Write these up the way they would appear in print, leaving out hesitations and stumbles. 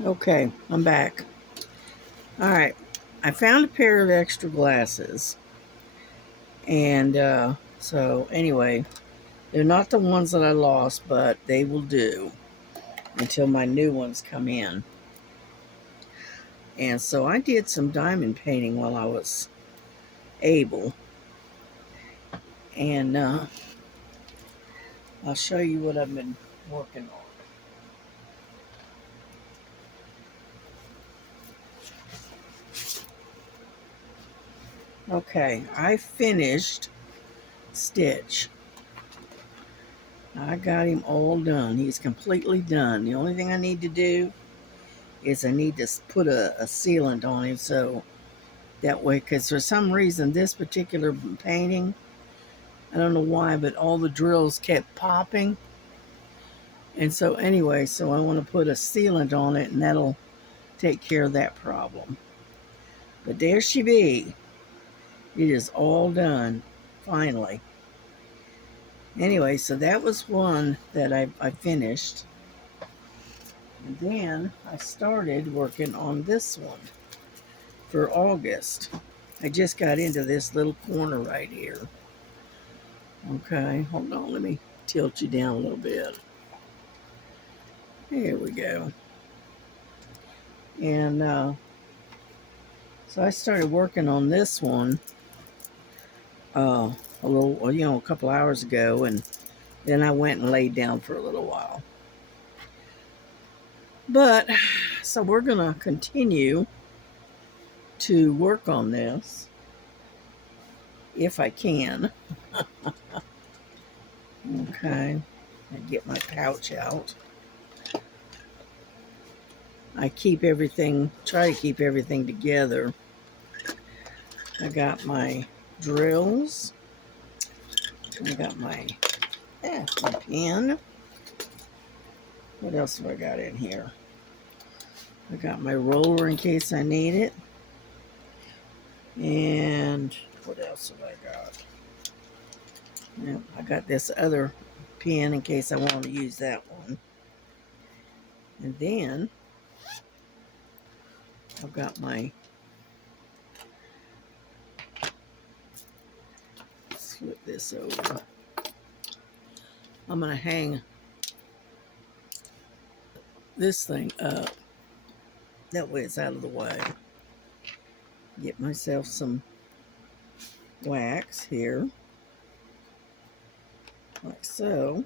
Okay, I'm back. All right, I found a pair of extra glasses, and so anyway, they're not the ones that I lost, but they will do until my new ones come in. And so I did some diamond painting while I was able, and I'll show you what I've been working on. Okay, I finished Stitch. I got him all done. He's completely done. The only thing I need to do is I need to put a sealant on him so that way, because for some reason this particular painting, I don't know why, but all the drills kept popping. And so anyway, so I want to put a sealant on it, and that'll take care of that problem. But there she be. It is all done, finally. Anyway, so that was one that I finished. And then I started working on this one for August. I just got into this little corner right here. Okay, hold on, let me tilt you down a little bit. Here we go. And so I started working on this one a little, a couple hours ago, and then I went and laid down for a little while. But so we're gonna continue to work on this if I can. Okay, I get my pouch out. I keep everything, try to keep everything together. I got my drills. I got my pen. What else have I got in here? I got my roller in case I need it. And what else have I got? Yeah, I got this other pen in case I want to use that one. And then I've got my, let's flip this over. I'm going to hang this thing up. That way it's out of the way. Get myself some wax here, like so.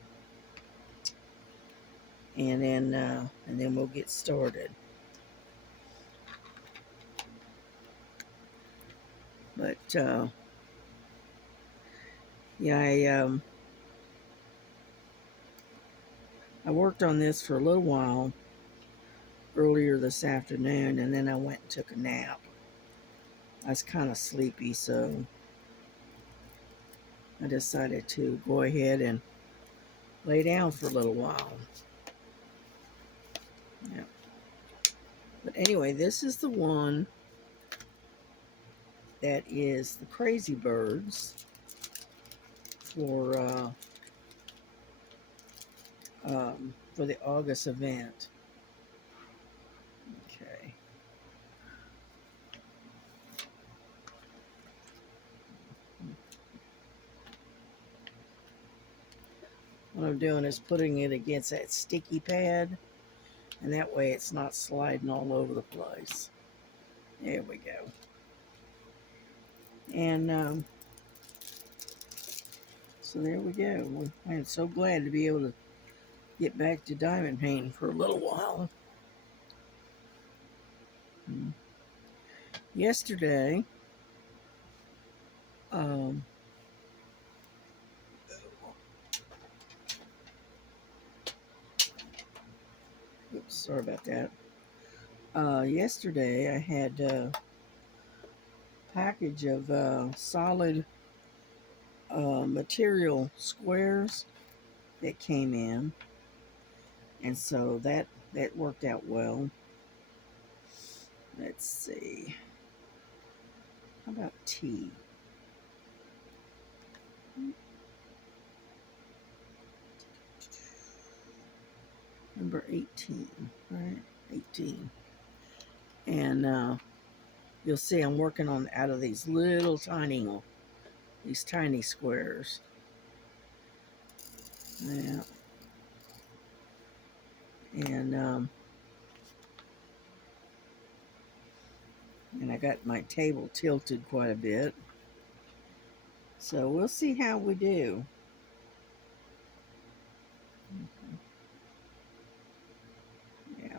And then we'll get started. But yeah, I worked on this for a little while earlier this afternoon, and then I went and took a nap. I was kind of sleepy, so I decided to go ahead and lay down for a little while. Yeah. But anyway, this is the one that is the Crazy Birds for the August event. Okay. What I'm doing is putting it against that sticky pad, and that way it's not sliding all over the place. There we go. And so there we go. I'm so glad to be able to get back to diamond painting for a little while. Yesterday, um, oops, sorry about that. Yesterday I had a package of solid material squares that came in, and so that worked out well. Let's see. How about tea? Number 18, right? 18. 15. And you'll see I'm working on out of these tiny squares. Yeah. And I got my table tilted quite a bit. So we'll see how we do. Yeah.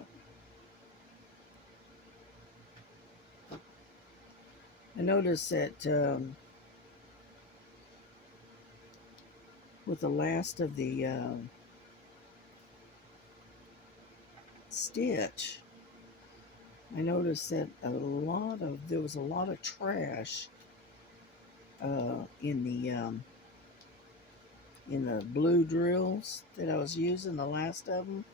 I noticed that with the last of the stitch, I noticed that there was a lot of trash in the blue drills that I was using, the last of them.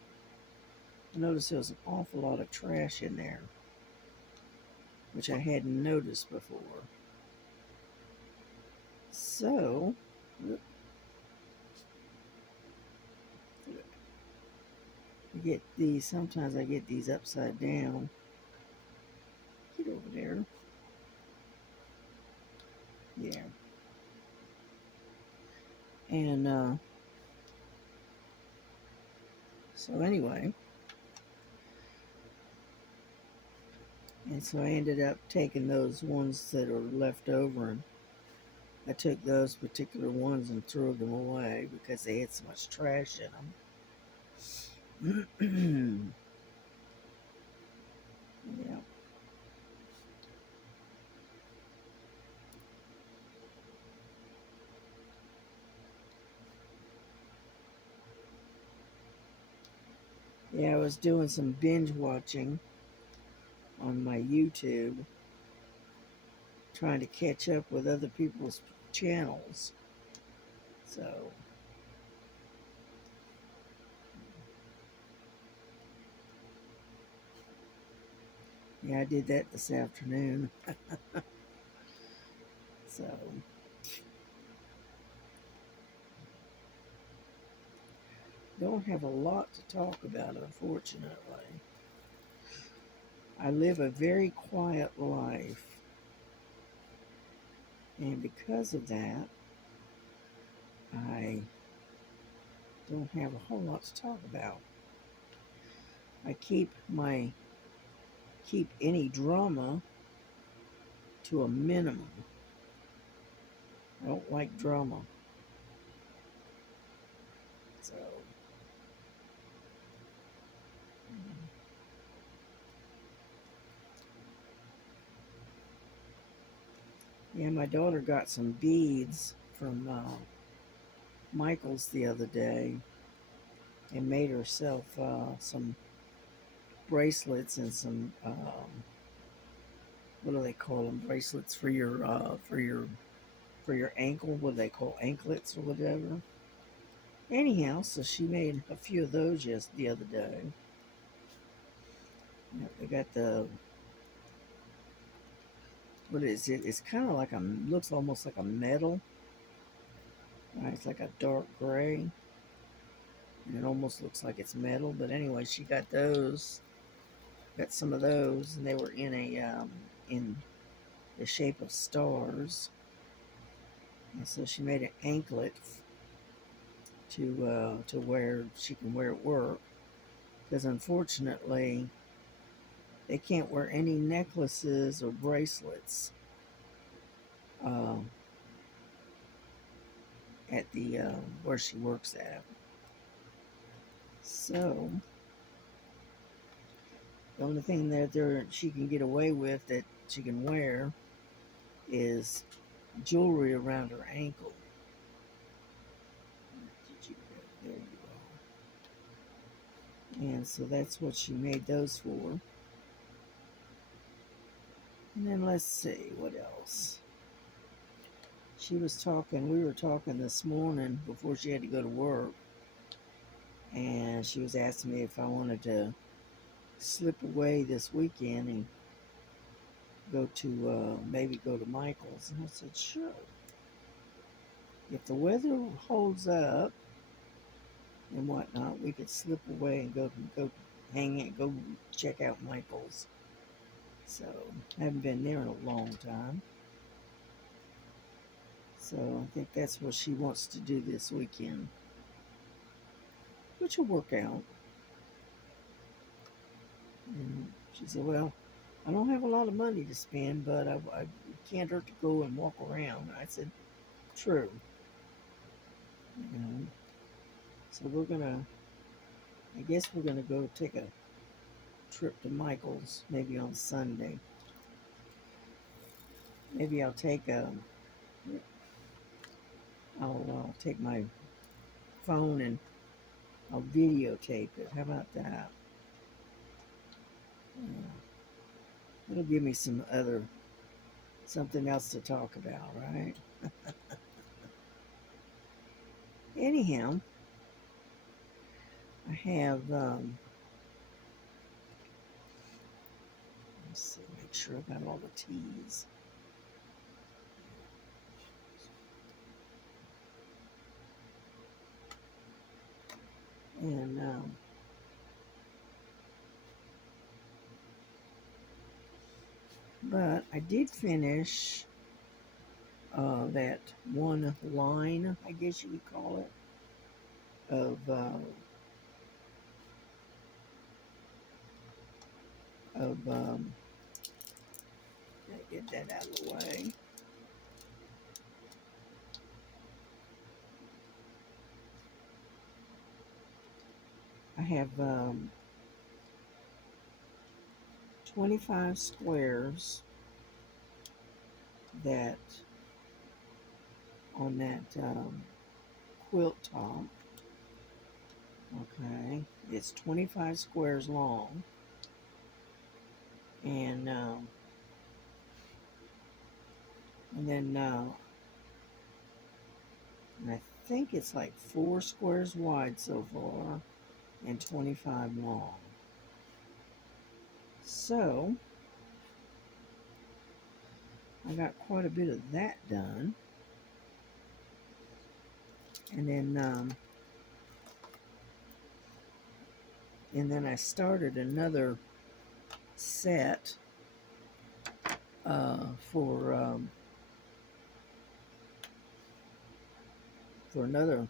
I noticed there was an awful lot of trash in there, which I hadn't noticed before. So, sometimes I get these upside down. Get over there. Yeah. And so anyway, and so I ended up taking those ones that are left over, and I took those particular ones and threw them away because they had so much trash in them. Yeah. Yeah, I was doing some binge watching on my YouTube, trying to catch up with other people's channels. So, yeah, I did that this afternoon. So, don't have a lot to talk about, unfortunately. I live a very quiet life, and because of that, I don't have a whole lot to talk about. I keep any drama to a minimum. I don't like drama. So, yeah, my daughter got some beads from Michael's the other day and made herself some bracelets and some what do they call them? Bracelets for your ankle. What do they call anklets or whatever? Anyhow, so she made a few of those just the other day. Yeah, they got the what is it? It's kind of like looks almost like a metal. Right? It's like a dark gray, and it almost looks like it's metal. But anyway, she got those. Got some of those, and they were in the shape of stars. And so she made an anklet to wear. She can wear at work because unfortunately they can't wear any necklaces or bracelets uh, at the where she works at. So the only thing that she can get away with that she can wear is jewelry around her ankle. There you go. And so that's what she made those for. And then let's see what else. We were talking this morning before she had to go to work, and she was asking me if I wanted to slip away this weekend and maybe go to Michael's. And I said, sure. If the weather holds up and whatnot, we could slip away and go hang it, go check out Michael's. So I haven't been there in a long time. So I think that's what she wants to do this weekend, which will work out. And she said, well, I don't have a lot of money to spend, but I can't hurt to go and walk around. I said, true. You know, so I guess we're gonna go take a trip to Michael's maybe on Sunday. Maybe I'll take my phone and I'll videotape it. How about that? It'll give me something else to talk about, right? Anyhow, I have let's see, make sure I got all the T's. And but I did finish that one line, I guess you would call it, of get that out of the way. I have 25 squares that on that quilt top. Okay, it's 25 squares long, and then and I think it's like 4 squares wide so far, and 25 long. So I got quite a bit of that done, and then I started another set uh, for um, for another.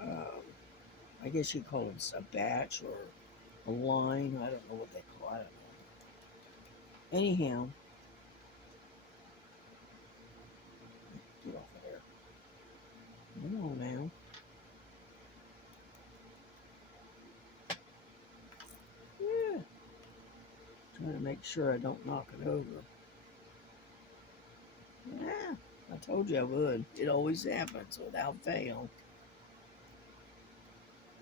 Uh, I guess you call it a batch or a line. I don't know what they call it. I don't know. Anyhow, get off of there. Come on now. Yeah. Trying to make sure I don't knock it over. Yeah. I told you I would. It always happens without fail.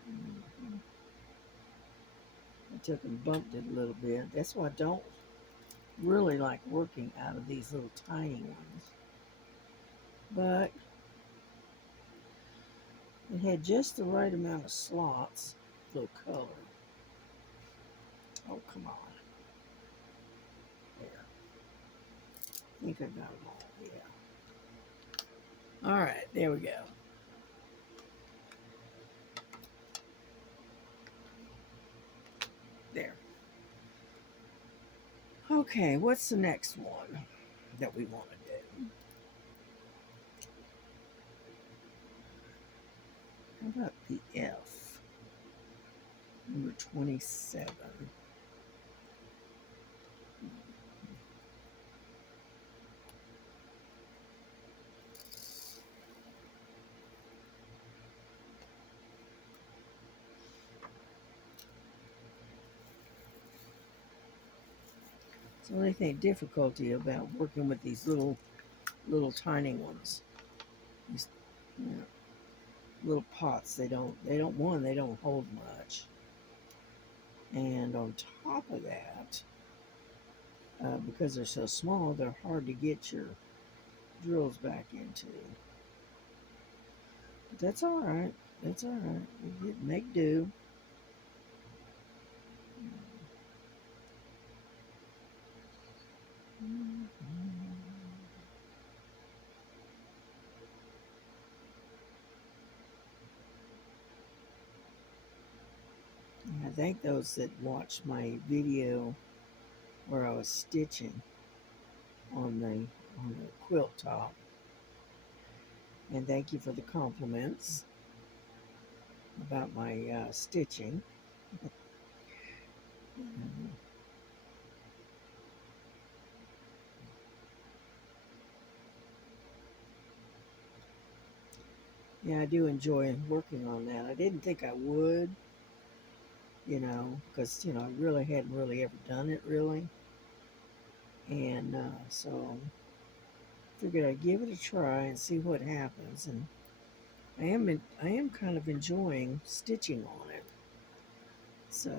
Mhm. I took and bumped it a little bit. That's why I don't really like working out of these little tiny ones. But it had just the right amount of slots, little color. Oh, come on. There. I think I got them all. Yeah. All right. There we go. There. Okay. What's the next one that we want to do? How about the F? Number 27. It's the only thing difficulty about working with these little tiny ones. These, you know, little pots. They don't hold much. And on top of that, because they're so small, they're hard to get your drills back into. But that's all right. That's all right. We make do. I thank those that watched my video where I was stitching on the quilt top. And thank you for the compliments about my stitching. Yeah, I do enjoy working on that. I didn't think I would, because, I really hadn't really ever done it really. And so figured I'd give it a try and see what happens. And I am kind of enjoying stitching on it. So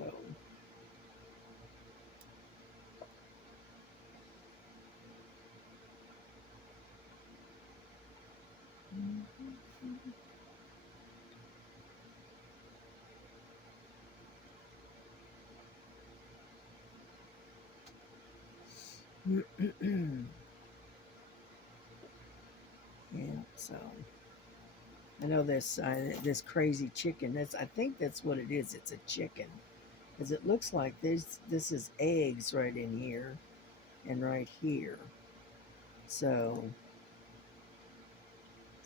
yeah, so I know this crazy chicken. I think that's what it is. It's a chicken because it looks like this is eggs right in here and right here. So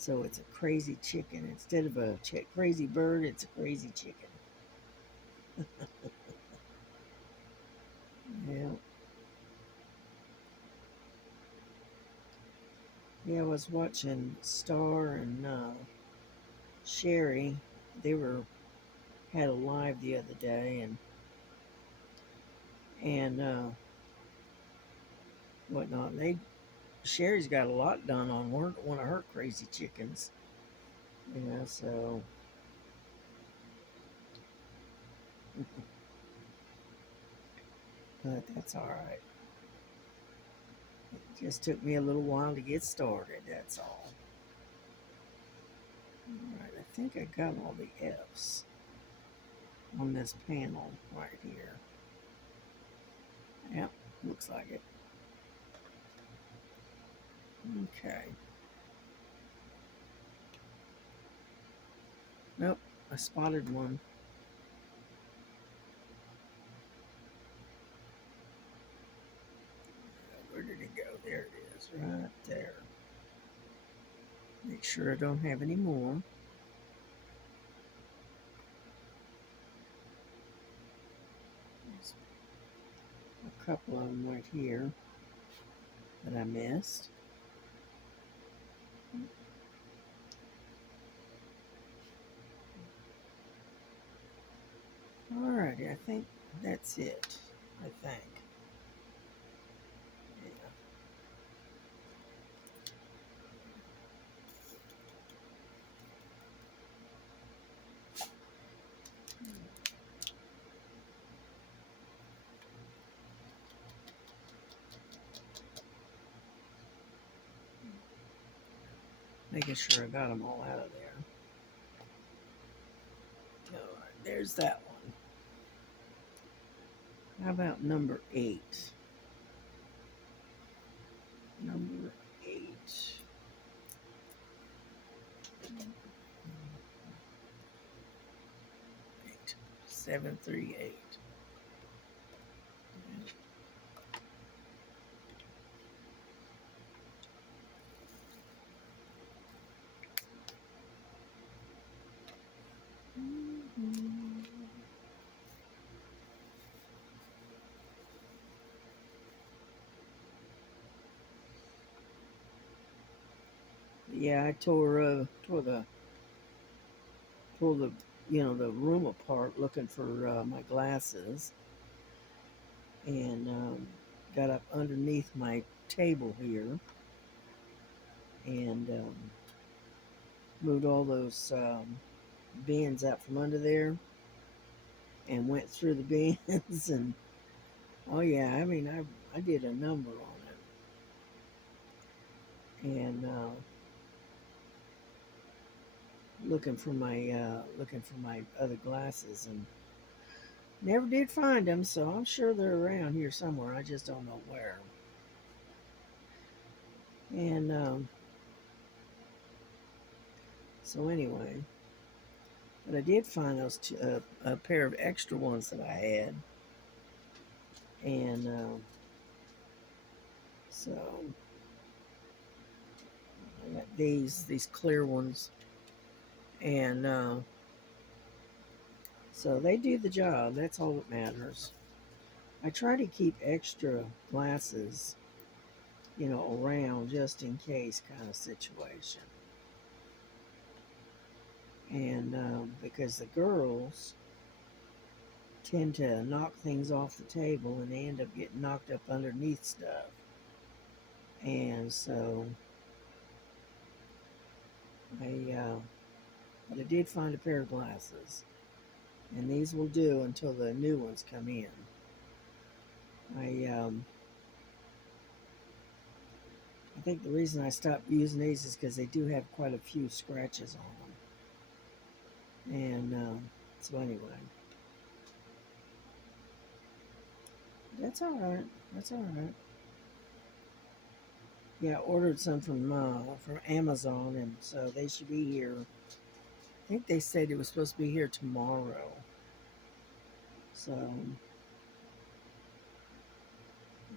it's a crazy chicken instead of a crazy bird. It's a crazy chicken. Yeah, yeah. I was watching Star and Sherry. They had a live the other day and whatnot. Sherry's got a lot done on one of her crazy chickens. So but that's all right. It just took me a little while to get started. That's all. All right, I think I got all the F's on this panel right here. Yep, looks like it. Okay. Nope, I spotted one. Where did it go? There it is, right there. Make sure I don't have any more. There's a couple of them right here that I missed. Alrighty, I think that's it. I think. Yeah. Making sure I got them all out of there. Alright, there's that one. How about number 8? Number 8. 738. Yeah, I tore the the room apart looking for my glasses, and got up underneath my table here and moved all those bins out from under there and went through the bins and oh yeah, I mean I did a number on it and looking for my other glasses and never did find them, so I'm sure they're around here somewhere. I just don't know where. And so anyway, But I did find those a pair of extra ones that I had, and so I got these clear ones, and so they do the job. That's all that matters. I try to keep extra glasses, around just in case kind of situation. And because the girls tend to knock things off the table and they end up getting knocked up underneath stuff. And so but I did find a pair of glasses, and these will do until the new ones come in. I I think the reason I stopped using these is because they do have quite a few scratches on them. And so anyway, that's all right. That's all right. Yeah, I ordered some from Amazon, and so they should be here. I think they said it was supposed to be here tomorrow. So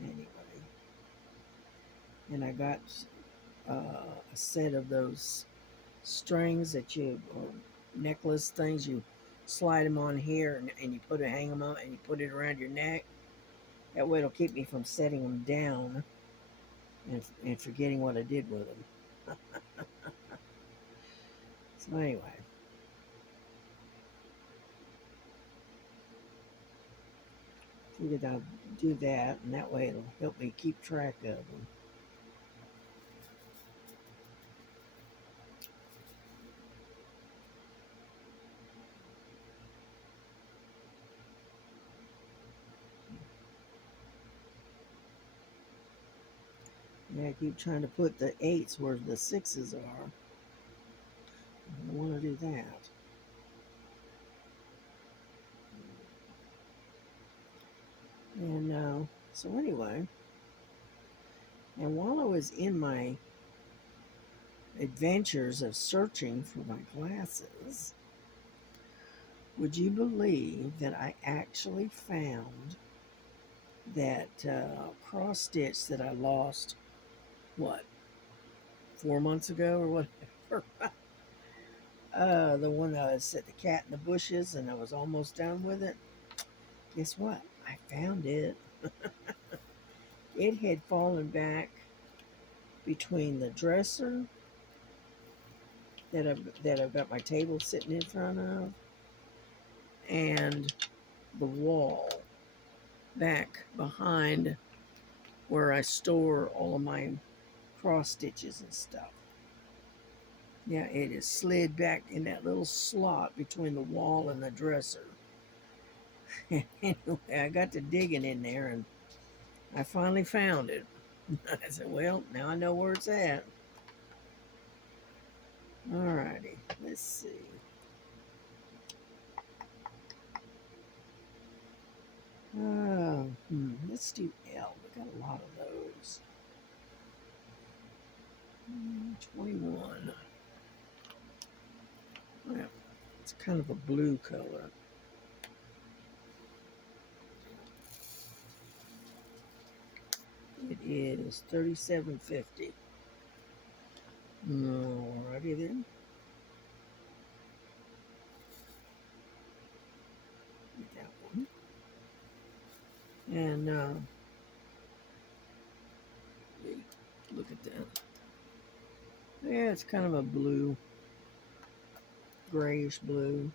anyway, and I got a set of those strings that or necklace things you slide them on here, and you hang them on, and you put it around your neck. That way it'll keep me from setting them down and forgetting what I did with them. So anyway, figured I'll do that, and that way it'll help me keep track of them. Yeah, I keep trying to put the 8s where the 6s are. I don't want to do that. And so anyway, and while I was in my adventures of searching for my glasses, would you believe that I actually found that cross stitch that I lost, what, 4 months ago or whatever? The one that said the cat in the bushes, and I was almost done with it. Guess what? I found it. It had fallen back between the dresser that I've got my table sitting in front of and the wall back behind where I store all of my cross stitches and stuff. Yeah, it is slid back in that little slot between the wall and the dresser. Anyway, I got to digging in there, and I finally found it. I said, well, now I know where it's at. Alrighty, let's see. Let's do L. We got a lot of those. 21. Well, it's kind of a blue color. It is 37.50. Alrighty then. Get that one. And look at that. Yeah, it's kind of a blue, grayish blue.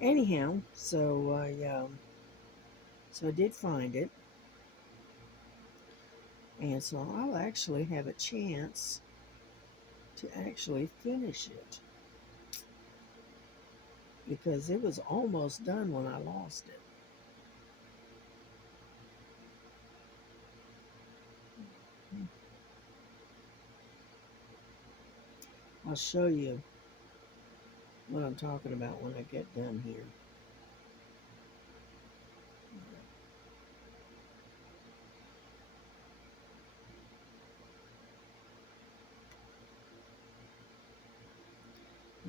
Anyhow, so I did find it, and so I'll actually have a chance to actually finish it because it was almost done when I lost it. I'll show you what I'm talking about when I get done here.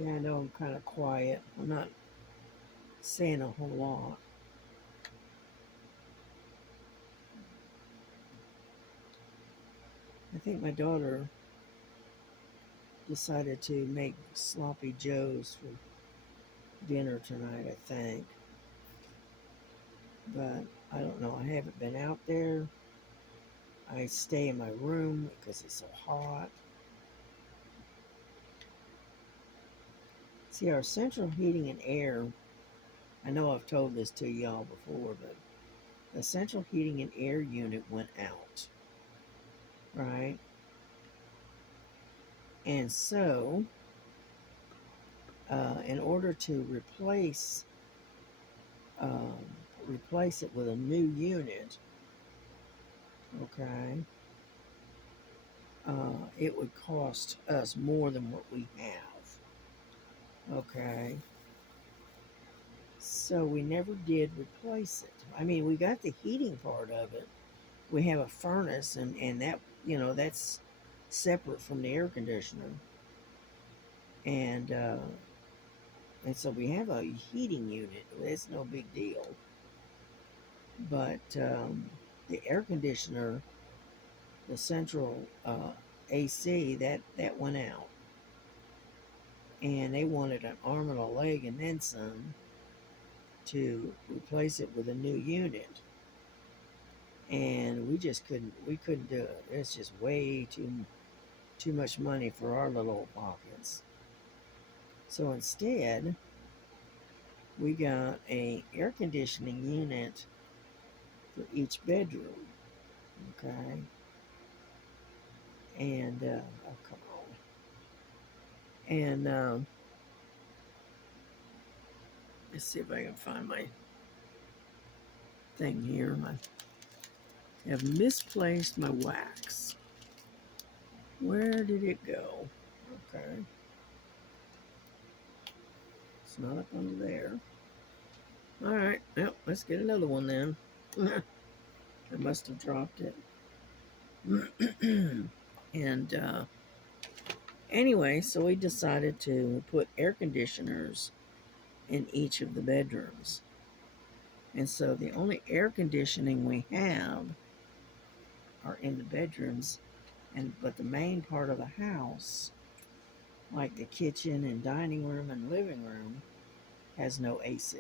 Yeah, I know I'm kind of quiet. I'm not saying a whole lot. I think my daughter decided to make sloppy joes for dinner tonight, I think. But I don't know. I haven't been out there. I stay in my room because it's so hot. See, our central heating and air, I know I've told this to y'all before, but the central heating and air unit went out, right? And so, in order to um, replace it with a new unit, okay, it would cost us more than what we have, okay. So we never did replace it. I mean, we got the heating part of it. We have a furnace, and that, that's separate from the air conditioner, and so we have a heating unit. It's no big deal. But the air conditioner, the central AC, that went out, and they wanted an arm and a leg and then some to replace it with a new unit, and we couldn't do it. It's just way too much money for our little pockets. So instead, we got a air conditioning unit for each bedroom. Okay, and oh, come on, and let's see if I can find my thing here. I have misplaced my wax. Where did it go? Okay, it's not up under there. All right, well, let's get another one then. I must have dropped it. And anyway, so we decided to put air conditioners in each of the bedrooms. And so the only air conditioning we have are in the bedrooms, but the main part of the house, like the kitchen and dining room and living room, has no AC.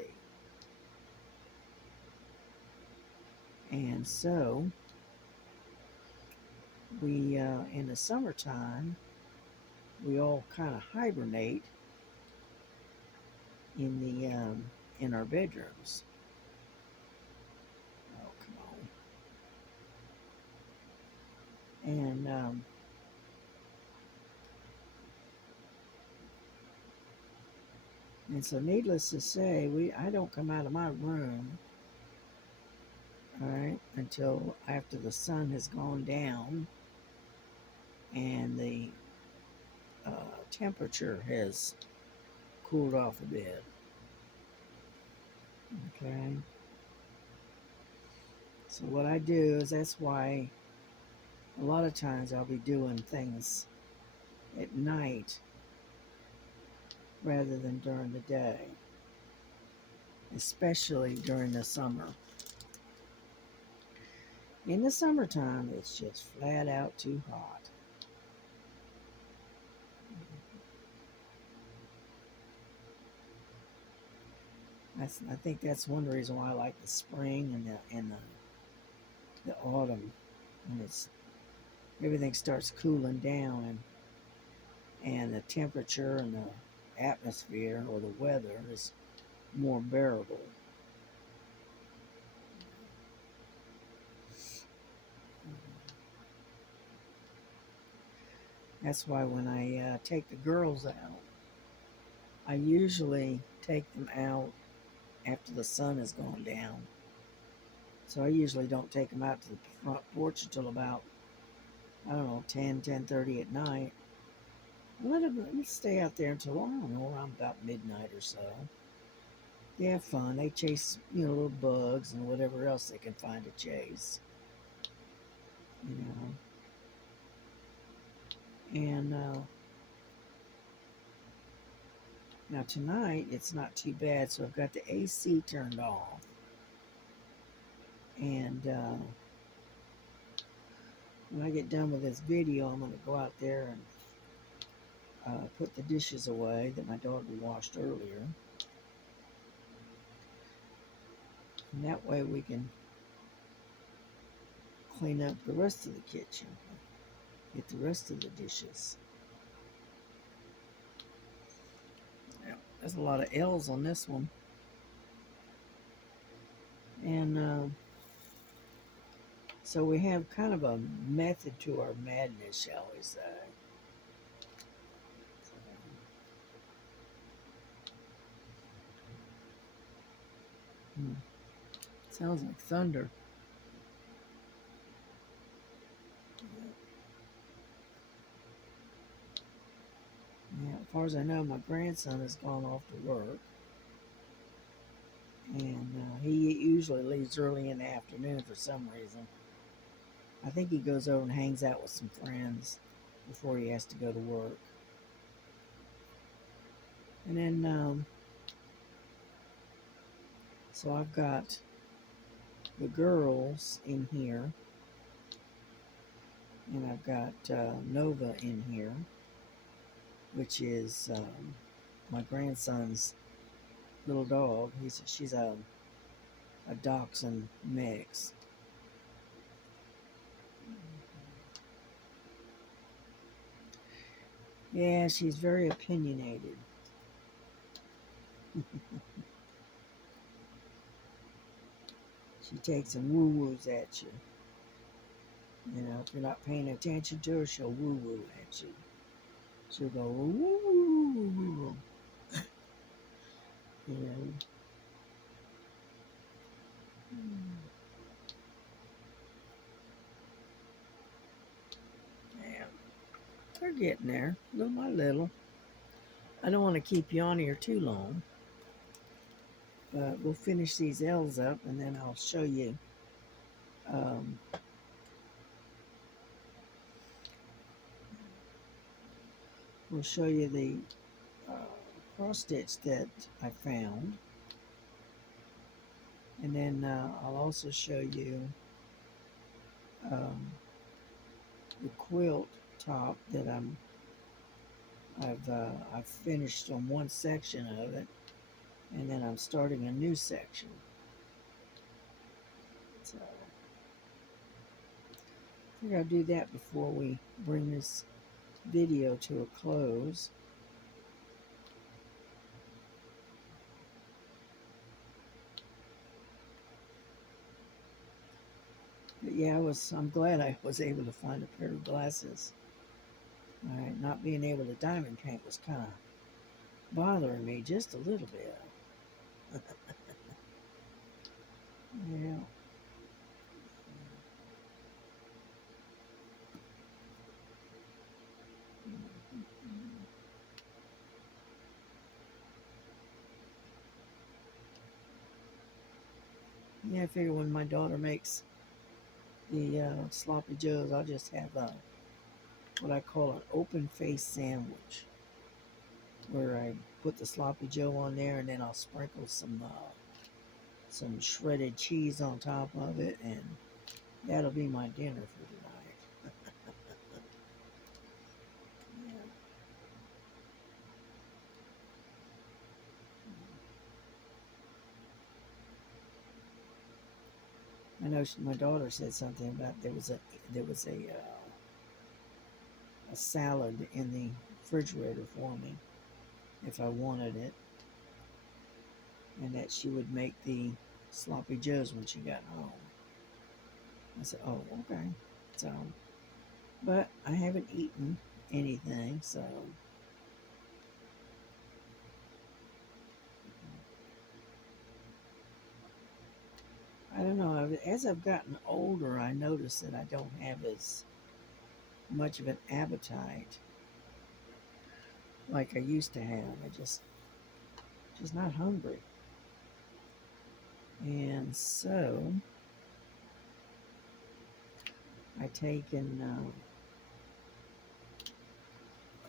And so we, in the summertime, we all kind of hibernate in the in our bedrooms. Oh, come on. And so, needless to say, I don't come out of my room, all right, until after the sun has gone down and the temperature has cooled off a bit. Okay. So what I do is that's why a lot of times I'll be doing things at night rather than during the day, especially during the summer. In the summertime, it's just flat out too hot. I think that's one reason why I like the spring and the autumn when it's everything starts cooling down and the temperature and the atmosphere or the weather is more bearable. That's why when I take the girls out, I usually take them out after the sun has gone down. So I usually don't take them out to the front porch until about, I don't know, 10:30 at night. Let them stay out there until, I don't know, around about midnight or so. They have fun. They chase, little bugs and whatever else they can find to chase. You know. And Now tonight it's not too bad, so I've got the AC turned off, and when I get done with this video, I'm going to go out there and put the dishes away that my daughter washed earlier, and that way we can clean up the rest of the kitchen, get the rest of the dishes. Now, there's a lot of L's on this one, and so we have kind of a method to our madness, shall we say. Sounds like thunder. Yeah, as far as I know, my grandson has gone off to work, and he usually leaves early in the afternoon for some reason. I think he goes over and hangs out with some friends before he has to go to work. And then, so I've got the girls in here, and I've got Nova in here, which is my grandson's little dog. She's a dachshund mix. Yeah, she's very opinionated. She takes some woo-woos at you. You know, if you're not paying attention to her, she'll woo-woo at you. She'll go woo-woo-woo-woo-woo. You know. Yeah, they're getting there, little by little. I don't want to keep you on here too long, but we'll finish these L's up, and then I'll show you. Um, we'll show you the cross stitch that I found, and then I'll also show you um, the quilt top that I've finished on one section of it, and then I'm starting a new section. So I think I'll do that before we bring this video to a close. But yeah, I'm glad I was able to find a pair of glasses. All right, not being able to diamond paint was kind of bothering me just a little bit. Yeah. Yeah, I figure when my daughter makes the sloppy joes, I'll just have what I call an open face sandwich, where I put the sloppy joe on there, and then I'll sprinkle some shredded cheese on top of it, and that'll be my dinner for tonight. I know my daughter said something about a salad in the refrigerator for me if I wanted it, and that she would make the sloppy joes when she got home. I said, "Oh, okay." So, but I haven't eaten anything, so I don't know. As I've gotten older, I notice that I don't have as much of an appetite like I used to have. I just not hungry. And so I take and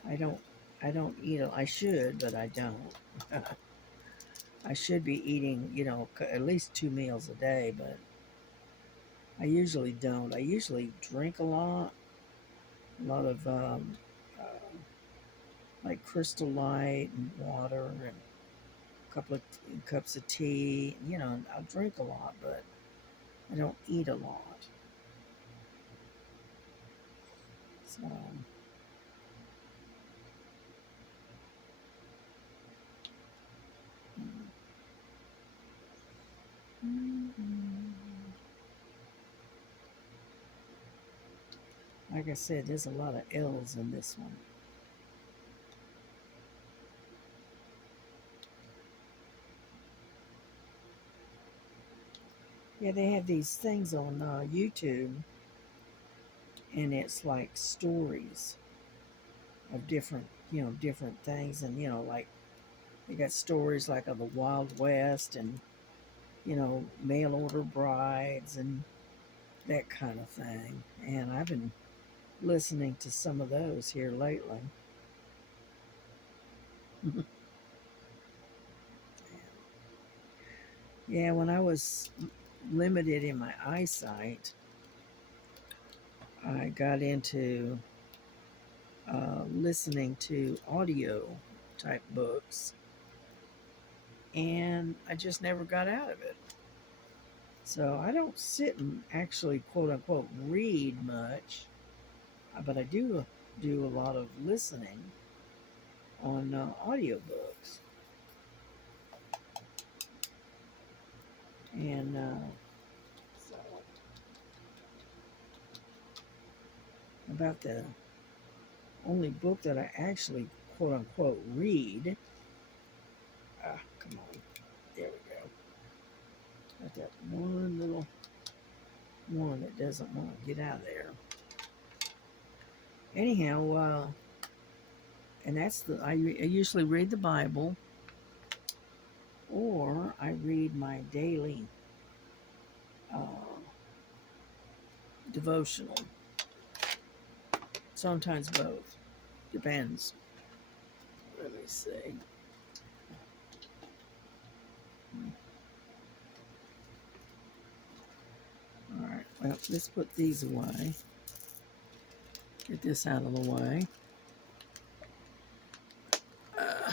I don't I don't eat it. I should, but I don't. I should be eating, at least 2 meals a day, but I usually don't. I usually drink a lot of uh, like Crystal Light and water and a couple of cups of tea. I'll drink a lot, but I don't eat a lot. So, like I said, there's a lot of L's in this one. Yeah, they have these things on YouTube, and it's like stories of different things, and like they got stories like of the Wild West, and mail order brides and that kind of thing. And I've been listening to some of those here lately. Yeah, when I was limited in my eyesight, I got into listening to audio type books, and I just never got out of it. So I don't sit and actually quote unquote read much, but I do a lot of listening on audiobooks. And so about the only book that I actually quote unquote read. Come on. There we go. Got that one little one that doesn't want to get out of there. Anyhow, and that's I usually read the Bible, or I read my daily uh, devotional. Sometimes both. Depends. Let me see. All right. Well, let's put these away. Get this out of the way. Uh,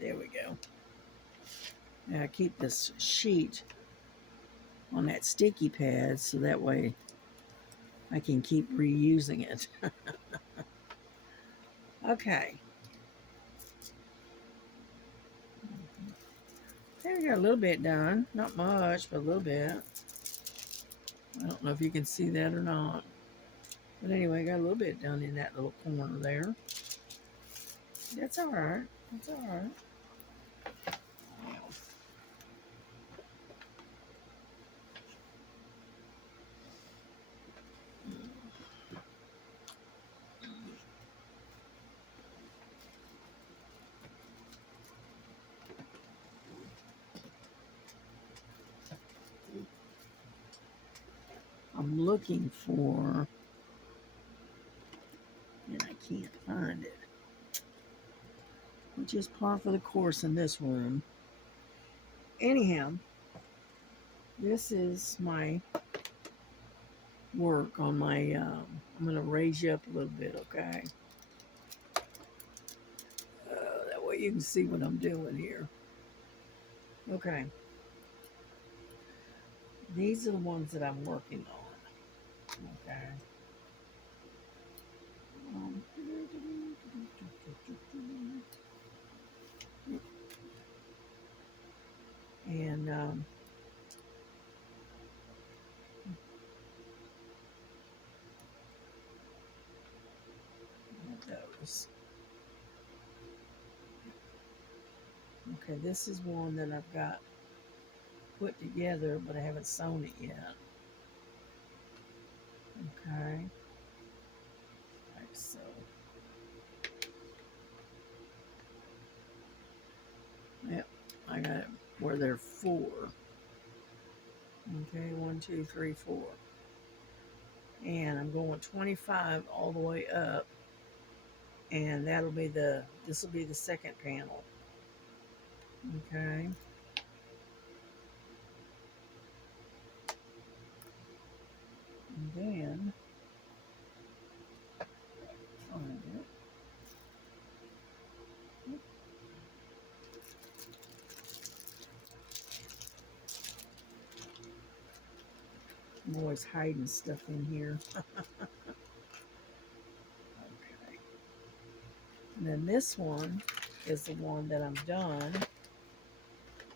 there we go. Now I keep this sheet on that sticky pad so that way I can keep reusing it. Okay. There we go, a little bit done. Not much, but a little bit. I don't know if you can see that or not. But anyway, got a little bit done in that little corner there. That's all right. That's all right. I'm looking for, and I can't find it, which is par for the course in this room. Anyhow, this is my work on my, I'm going to raise you up a little bit, okay? That way you can see what I'm doing here. Okay. These are the ones that I'm working on, okay? Um, and those. Okay, this is one that I've got put together, but I haven't sewn it yet. Okay, like so. Yep, I got it where there are 4. Okay, 1, 2, 3, 4. And I'm going 25 all the way up, and this will be the second panel. Okay. And then find it. I'm always hiding stuff in here. Okay. And then this one is the one that I'm done,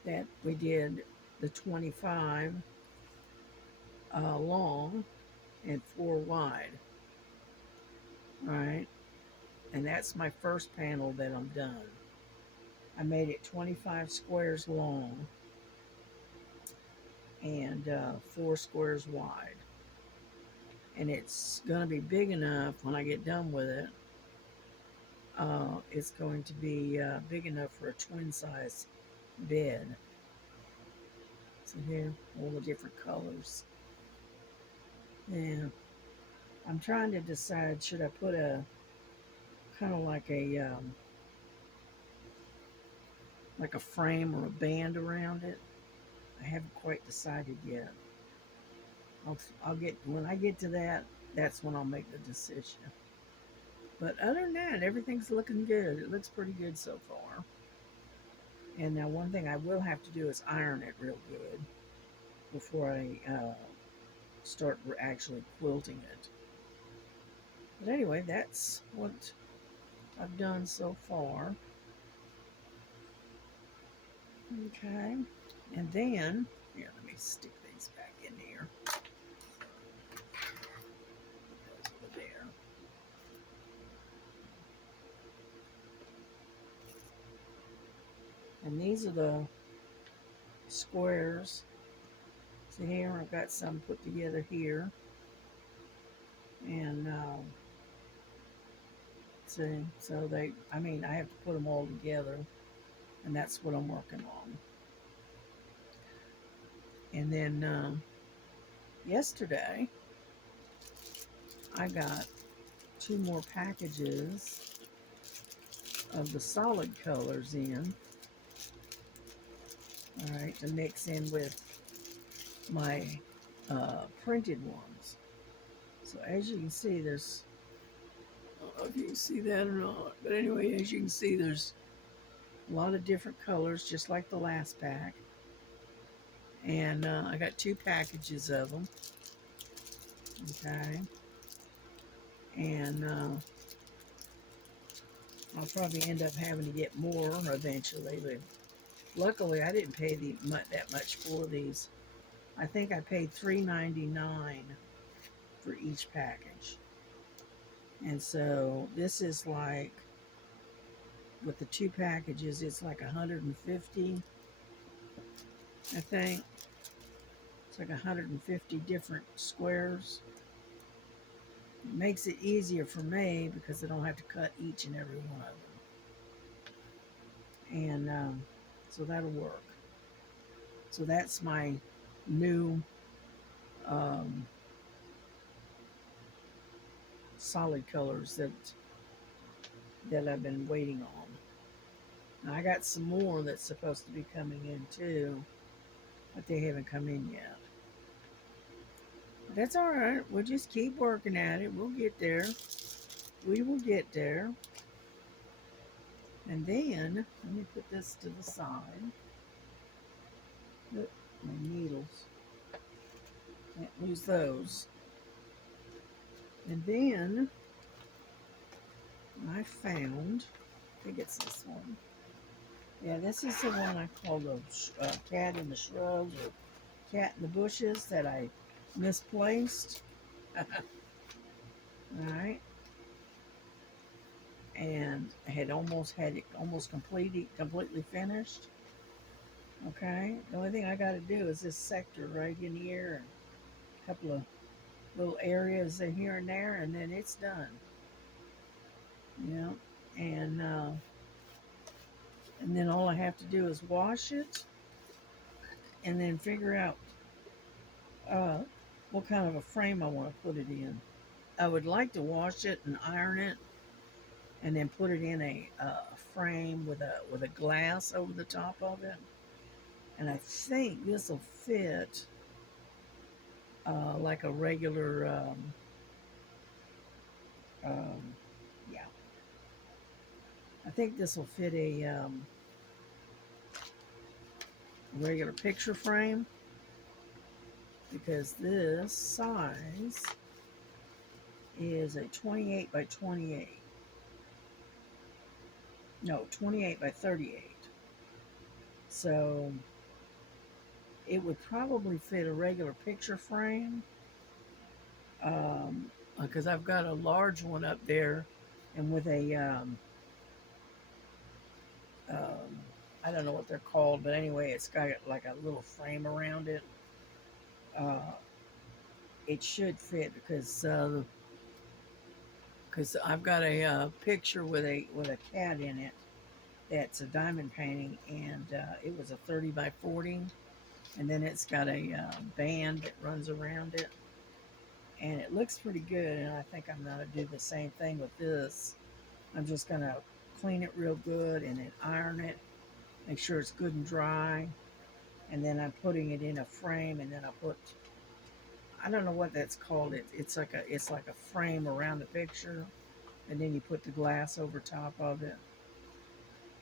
that we did the 25 long and 4 wide. All right. And that's my first panel that I'm done. I made it 25 squares long and 4 squares wide. And it's going to be big enough when I get done with it. It's going to be big enough for a twin size bed. So here, all the different colors. Yeah, I'm trying to decide, should I put a kind of like a frame or a band around it. I haven't quite decided yet. I'll get, when I get to that, that's when I'll make the decision. But other than that, everything's looking good. It looks pretty good so far. And now one thing I will have to do is iron it real good before I start actually quilting it. But anyway, that's what I've done so far. Okay. And then, here, let me stick these back in here. Over there. And these are the squares. So here I've got some put together here. And see, so I have to put them all together. And that's what I'm working on. And then yesterday, I got 2 more packages of the solid colors in. All right, to mix in with my printed ones. So as you can see, there's, I don't know if you can see that or not, but anyway, as you can see, there's a lot of different colors, just like the last pack. And I got 2 packages of them. Okay. And I'll probably end up having to get more eventually, but luckily I didn't pay that much for these. I think I paid $3.99 for each package. And so this is like, with the 2 packages, it's like 150, I think. It's like 150 different squares. It makes it easier for me because I don't have to cut each and every one of them. And so that'll work. So that's my new solid colors that I've been waiting on. Now, I got some more that's supposed to be coming in too, but they haven't come in yet. But that's all right. We'll just keep working at it. We'll get there. We will get there. And then, let me put this to the side. Look, my needles. Can't lose those. And then, I found, I think it's this one. Yeah, this is the one I call the cat in the shrubs, or cat in the bushes, that I misplaced. Alright. And I had it almost completely finished. Okay. The only thing I got to do is this sector right in here, and a couple of little areas in here and there, and then it's done. Yeah. And then all I have to do is wash it, and then figure out what kind of a frame I want to put it in. I would like to wash it and iron it, and then put it in a frame with a glass over the top of it. And I think this will fit like a regular, um, yeah. I think this will fit a regular picture frame because this size is a 28 by 28. No, 28 by 38. So it would probably fit a regular picture frame because I've got a large one up there and with a um, I don't know what they're called, but anyway, it's got like a little frame around it. Uh, it should fit because I've got a picture with a cat in it that's a diamond painting, and it was a 30 by 40, and then it's got a band that runs around it, and it looks pretty good. And I think I'm gonna do the same thing with this. I'm just gonna clean it real good and then iron it, make sure it's good and dry, and then I'm putting it in a frame, and then I don't know what that's called. It's like a frame around the picture, and then you put the glass over top of it,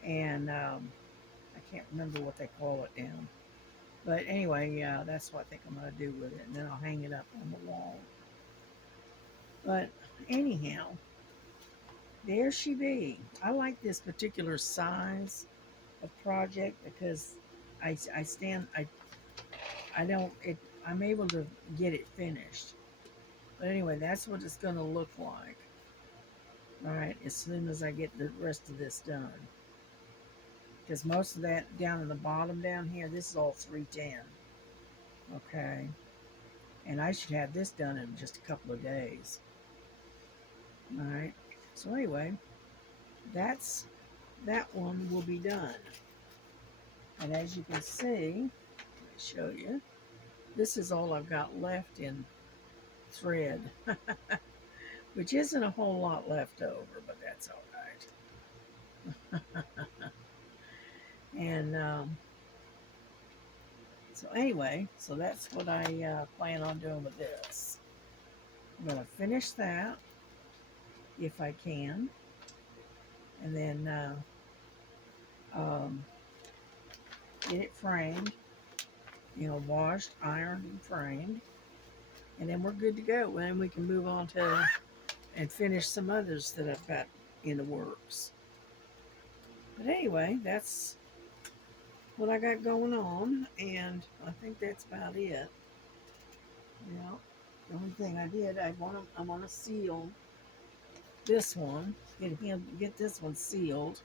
and I can't remember what they call it now. But anyway, yeah, that's what I think I'm gonna do with it, and then I'll hang it up on the wall. But anyhow, there she be. I like this particular size of project because I stand I don't it I'm able to get it finished. But anyway, that's what it's gonna look like. All right, as soon as I get the rest of this done, because most of that down in the bottom down here, this is all 310. Okay, and I should have this done in just a couple of days. All right. So anyway, that's that one will be done. And as you can see, let me show you. This is all I've got left in thread, which isn't a whole lot left over, but that's all right. And so anyway, so that's what I plan on doing with this. I'm going to finish that if I can, and then um, get it framed, washed, ironed, and framed, and then we're good to go. And we can move on to and finish some others that I've got in the works. But anyway, that's what I got going on, and I think that's about it. Yeah, the only thing I did, I want to seal this one, get this one sealed,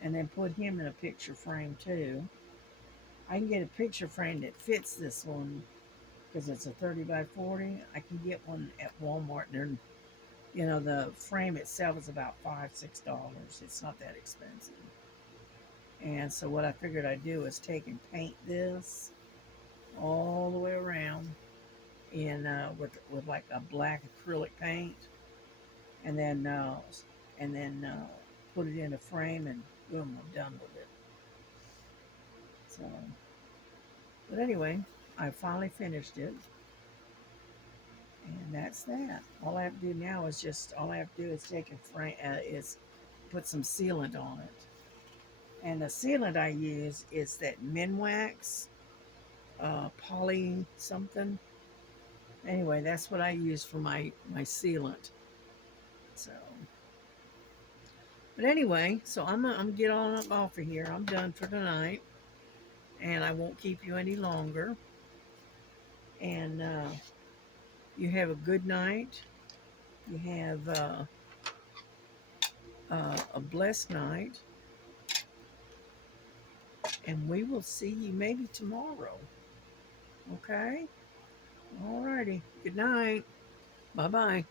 and then put him in a picture frame too. I can get a picture frame that fits this one because it's a 30 by 40. I can get one at Walmart. The frame itself is about $5-6. It's not that expensive. And so what I figured I'd do is take and paint this all the way around in with like a black acrylic paint, and then put it in a frame, and boom, I'm done with it. So, but anyway, I finally finished it, and that's that. All I have to do now is take a frame, is put some sealant on it, and the sealant I use is that Minwax poly something. Anyway, that's what I use for my sealant. So, but anyway, so I'm get on up off of here. I'm done for tonight, and I won't keep you any longer. And you have a good night. You have a blessed night, and we will see you maybe tomorrow. Okay. All righty. Good night. Bye bye.